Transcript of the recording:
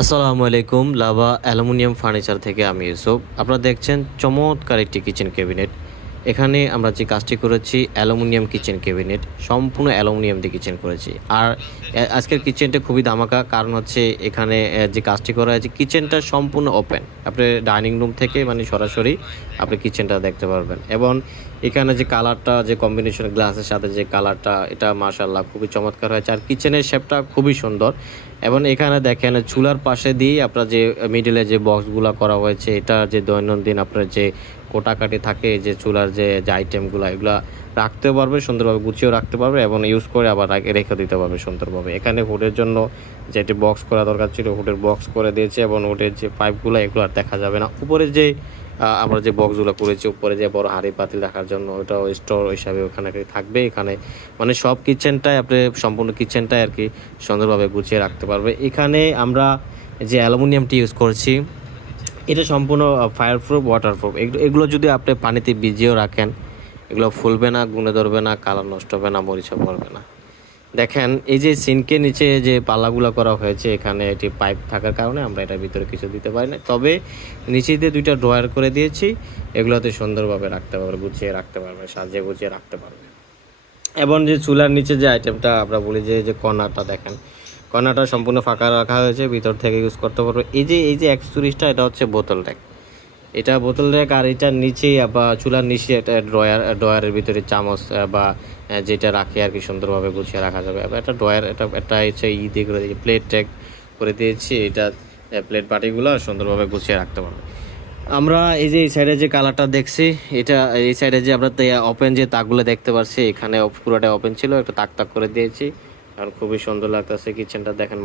আসসালামু আলাইকুম। Lava aluminium furniture থেকে আমি ইউসুফ। আপনারা দেখছেন চমৎকার একটি কিচেন ক্যাবিনেট। এখানে আমরা যে কাজটি করেছি অ্যালুমিনিয়াম কিচেন ক্যাবিনেট, সম্পূর্ণ অ্যালুমিনিয়াম দিয়ে কিচেন করেছি। আর আজকের কিচেনটা খুবই ধামাকা, কারণ হচ্ছে এখানে যে কাজটি করা হয়েছে কিচেনটা সম্পূর্ণ ওপেন। আপনি ডাইনিং রুম থেকে মানে সরাসরি আপনি কিচেনটা দেখতে পারবেন। এবং এখানে যে কালারটা, যে কম্বিনেশন গ্লাসের সাথে যে কালারটা, এটা মাশাআল্লাহ খুবই চমৎকার হয়েছে। আর কিচেনের শেপটা খুবই সুন্দর। এবং এখানে দেখেন চুলার পাশে দিয়ে আপনার যে মিডলে যে বক্সগুলো করা হয়েছে, এটা যে দৈনন্দিন আপনার যে কোটাকাটি থাকে, যে চুলার যে আইটেমগুলো, এগুলো রাখতে পারবে সুন্দরভাবে, গুছিয়েও রাখতে পারবে এবং ইউজ করে আবার রেখে দিতে পারবে সুন্দরভাবে। এখানে হুডের জন্য যেটি বক্স করা দরকার ছিল, হুডের বক্স করে দিয়েছে। এবং হুডের যে পাইপগুলো, এগুলো আর দেখা যাবে না। উপরে যে আমরা যে বক্সগুলো করেছি, উপরে যে বড় হাঁড়ি পাতিল রাখার জন্য, ওটাও স্টোর হিসাবে ওখানে থাকবে। এখানে মানে সব কিচেনটাই আপনি, সম্পূর্ণ কিচেনটাই আর কি সুন্দরভাবে গুছিয়ে রাখতে পারবে। এখানে আমরা যে অ্যালুমিনিয়ামটি ইউজ করছি, এটা সম্পূর্ণ ফায়ারপ্রুফ, ওয়াটারপ্রুফ। এগুলো যদি আপনি পানিতে ভিজিয়েও রাখেন, এগুলো ফুলবে না, গুনে ধরবে না, কালার নষ্ট হবে না, মরিচা পড়বে না। দেখেন এই যে সিনকের নিচে যে পাল্লাগুলো করা হয়েছে, এখানে এটি পাইপ থাকার কারণে আমরা এটার ভিতরে কিছু দিতে পারি না। তবে নিচে দিয়ে দুইটা ড্রয়ার করে দিয়েছি, এগুলোতে সুন্দরভাবে রাখতে পারবে, গুছিয়ে রাখতে পারবে, সাজিয়ে গুছিয়ে রাখতে পারবে। এবং যে চুলার নিচে যে আইটেমটা আমরা বলি, যে কর্নারটা দেখেন, কর্নারটা সম্পূর্ণ ফাঁকা রাখা হয়েছে, ভিতর থেকে ইউজ করতে পারবে। এই যে 41টা, এটা হচ্ছে বোতল র্যাক। এটা বোতল র্যাক। আর এটার নিচে বা চুলার নিচে একটা ড্রয়ারের ভিতরে চামচ বা যেটা রাখে আর কি সুন্দরভাবে গুছিয়ে রাখা যাবে। এটা ড্রয়ার, এটা হচ্ছে দিয়ে করে দিয়েছি, প্লেট ট্যাগ করে দিয়েছি। এটা প্লেট বাটিগুলো সুন্দরভাবে গুছিয়ে রাখতে পারবে। আমরা এই যে এই সাইডে যে কালারটা দেখছি, এটা এই সাইডে যে আমরা ওপেন যে তাকগুলো দেখতে পাচ্ছি, এখানে পুরোটা ওপেন ছিল, একটু তাক তাক করে দিয়েছি। আর খুবই সুন্দর লাগতেছে কিচেনটা, দেখেন।